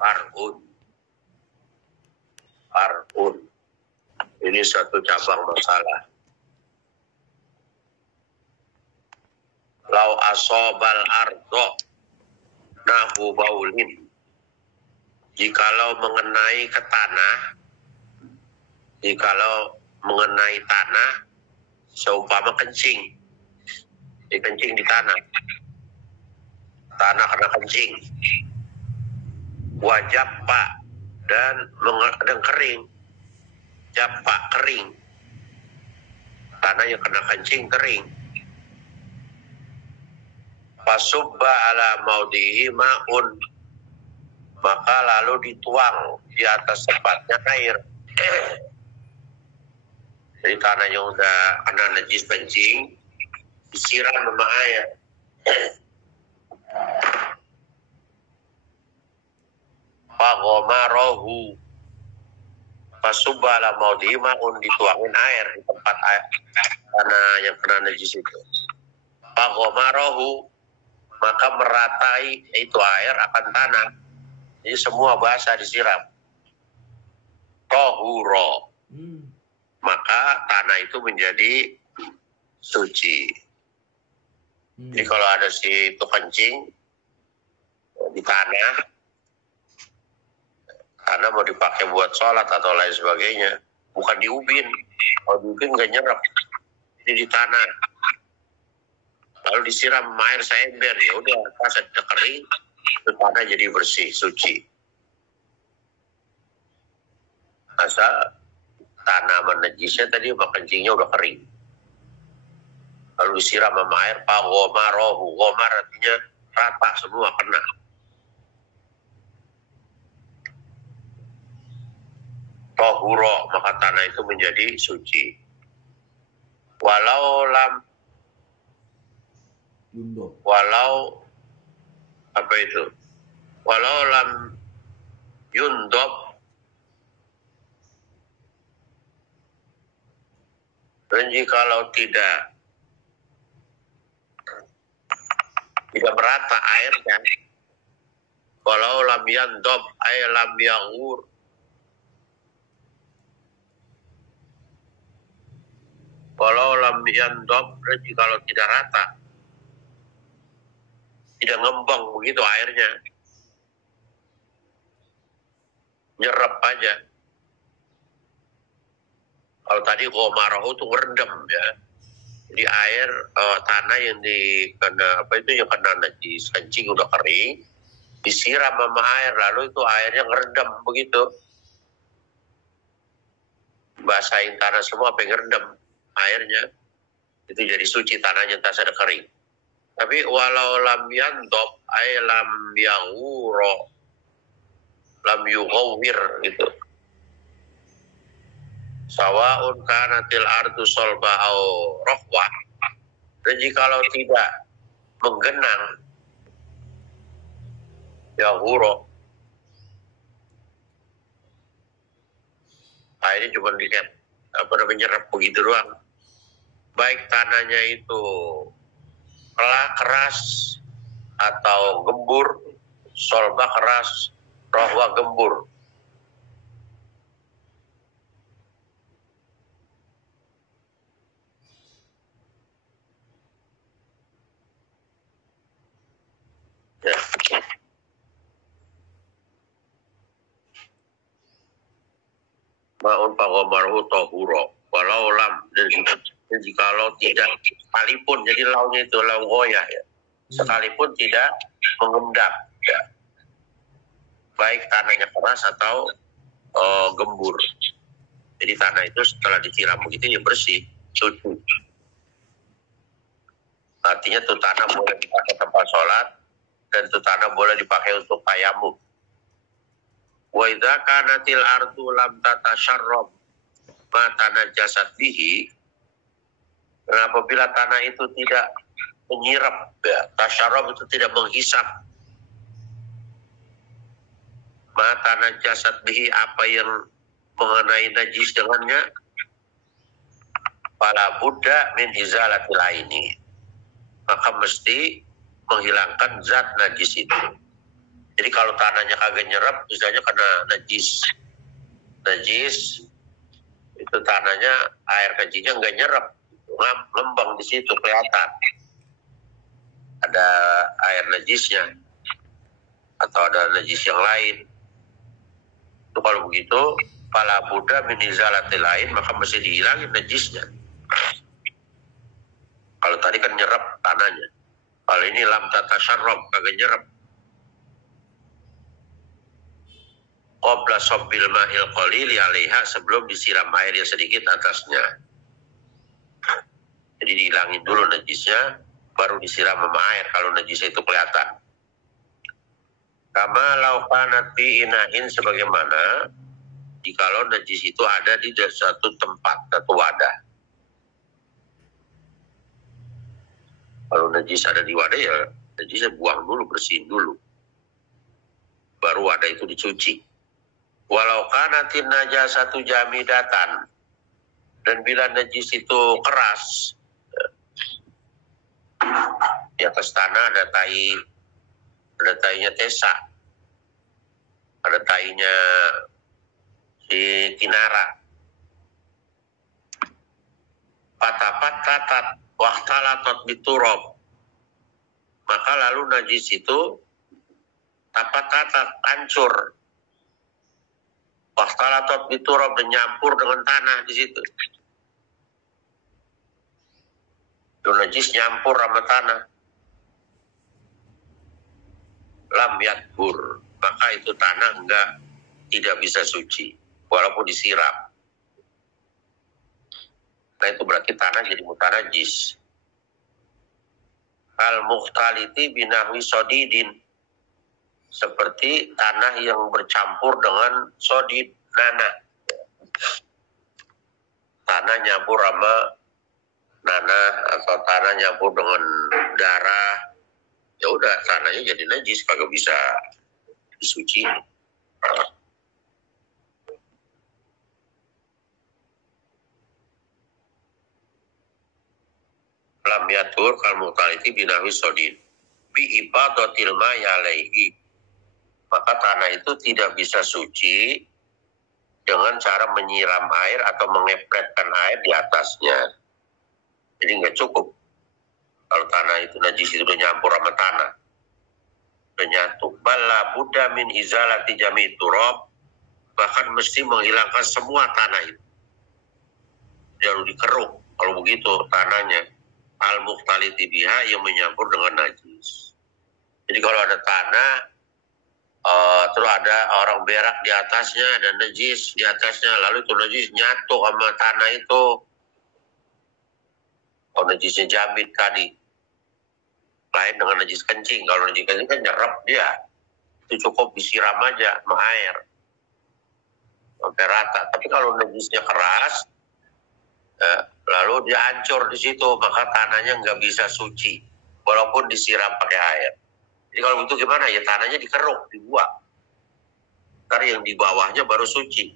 Far'un. Far'un. Ini satu cabang masalah. Lau asobal ardo nahu baulin. Jikalau mengenai ke tanah, jikalau mengenai tanah, seumpama kencing. Kencing di tanah. Tanah kena kencing. Wajab pak dan kering. Japak kering. Tanah yang kena kencing kering. Fasubba ala maudihi ma'un. Maka lalu dituang di atas tempatnya air. Jadi tanah yang udah kena najis kencing disiram sama air. Faghomarahu. Fasubba ala maudihi ma'un, dituangin air di tempat air tanah yang kena najis itu. Faghomarahu, maka meratai itu air akan tanah. Jadi semua basah disiram. Tohuro. Maka tanah itu menjadi suci. Jadi kalau ada si itu kencing di tanah mau dipakai buat sholat atau lain sebagainya, bukan di ubin. Kalau di ubin nggak nyerap. Ini di tanah. Lalu disiram air seember, ya udah pas ada kering, itu tanah jadi bersih, suci. Asal tanah menajisnya tadi kencingnya udah kering. Lalu disiram sama air, Ghomarohu. Ghomar artinya rata semua kena. Tohuro, maka tanah itu menjadi suci. Walau apa itu? Walau lam yundob, dan jikalau tidak merata airnya, walau lam yandob ay lam yangur, walau lam yandob, dan jikalau tidak rata, tidak ngembang begitu airnya, nyerap aja. Kalau tadi Ghomarahu itu ngerendam ya. Jadi air tanah yang yang kena najis kencing udah kering, disiram sama air, lalu itu airnya ngerendam begitu. Basahin tanah semua sampai ngerendam airnya. Itu jadi suci tanahnya, tas ada kering. Tapi walau lam yandob ay lam yanguro lam yughawwir gitu. Sawaun kanatil ardu solba au rohwa. Dan jikalau tidak menggenang, ya huro, airnya cuma dilihat menyerap begitu doang. Baik tanahnya itu keras atau gembur, solba keras, rohwa gembur. Ya. Ma'un paghomarhu tohuro walau lam, dan jikalau tidak, sekalipun, jadi launya itu lau goyah ya, sekalipun tidak mengendap ya. Baik tanahnya keras atau gembur. Jadi tanah itu setelah disiram begitu ya bersih, suci. Artinya tuh tanah boleh dipakai tempat sholat, dan itu tanah boleh dipakai untuk tayamum. Wa idza kanatil ardu lam tatasharrab ma tanajjasat bihi. Dan apabila tanah itu tidak menyirap, ya, tasyarrab itu tidak menghisap ma tanajjasat bihi, apa yang mengenai najis dengannya, fala budda min izalatil aini, maka mesti menghilangkan zat najis itu. Jadi kalau tanahnya kagak nyerap, misalnya kena najis itu tanahnya air kencingnya nggak nyerap, ngembang di situ kelihatan ada air najisnya atau ada najis yang lain. Itu kalau begitu, fala budda min izalatil lain, maka mesti dihilangin najisnya. Kalau tadi kan nyerap tanahnya, kalau ini lam tatasyarrab, kagak nyerap. Qabla sabbil ma'il qalili 'alaiha, sebelum disiram air yang sedikit atasnya. Jadi dihilangin dulu najisnya, baru disiram sama air kalau najisnya itu kelihatan. Kama law kanat fi inahin, sebagaimana jikalau najis itu ada di satu tempat, satu wadah. Kalau najis ada di wadah, ya najisnya buang dulu, bersihin dulu, baru wadah itu dicuci. Walau kanatin najasatu jamidatan, dan bila najis itu keras, di atas tanah ada tainya tesa, ada tainya si kinara. Tatat wahtalatot biturob, maka lalu najis itu tatat hancur, wahtalatot biturob, dan nyampur dengan tanah di situ. Itu najis nyampur sama tanah. Lam yadhur, maka itu tanah tidak bisa suci walaupun disiram. Nah itu berarti tanah jadi mutanajis. Al mukhtaliti binahwi sodidin, seperti tanah yang bercampur dengan sodid, nanah. Tanah nyampur sama nanah, atau tanah nyampur dengan darah, ya udah tanahnya jadi najis, kagak bisa disuci. Lam yatur kal mutaliti binahwi sodin bi ibadatil ma'i alaihi, maka tanah itu tidak bisa suci dengan cara menyiram air atau mengepretkan air di atasnya. Jadi nggak cukup kalau tanah itu najis itu udah nyampur sama tanah, udah nyatu. Bala buddha min izalati jami turab, bahkan mesti menghilangkan semua tanah itu, lalu dikeruk kalau begitu tanahnya. Al-mukhtaliti biha, yang menyampur dengan najis. Jadi kalau ada tanah, terus ada orang berak di atasnya, ada najis di atasnya, lalu itu najis nyatu sama tanah itu. Kalau najisnya jamit tadi, lain dengan najis kencing. Kalau najis kencing kan nyerap dia, itu cukup disiram aja sama air sampai rata. Tapi kalau najisnya keras, lalu dia hancur di situ, maka tanahnya nggak bisa suci walaupun disiram pakai air. Jadi kalau begitu gimana ya, tanahnya dikeruk, dibuang, ntar yang di bawahnya baru suci.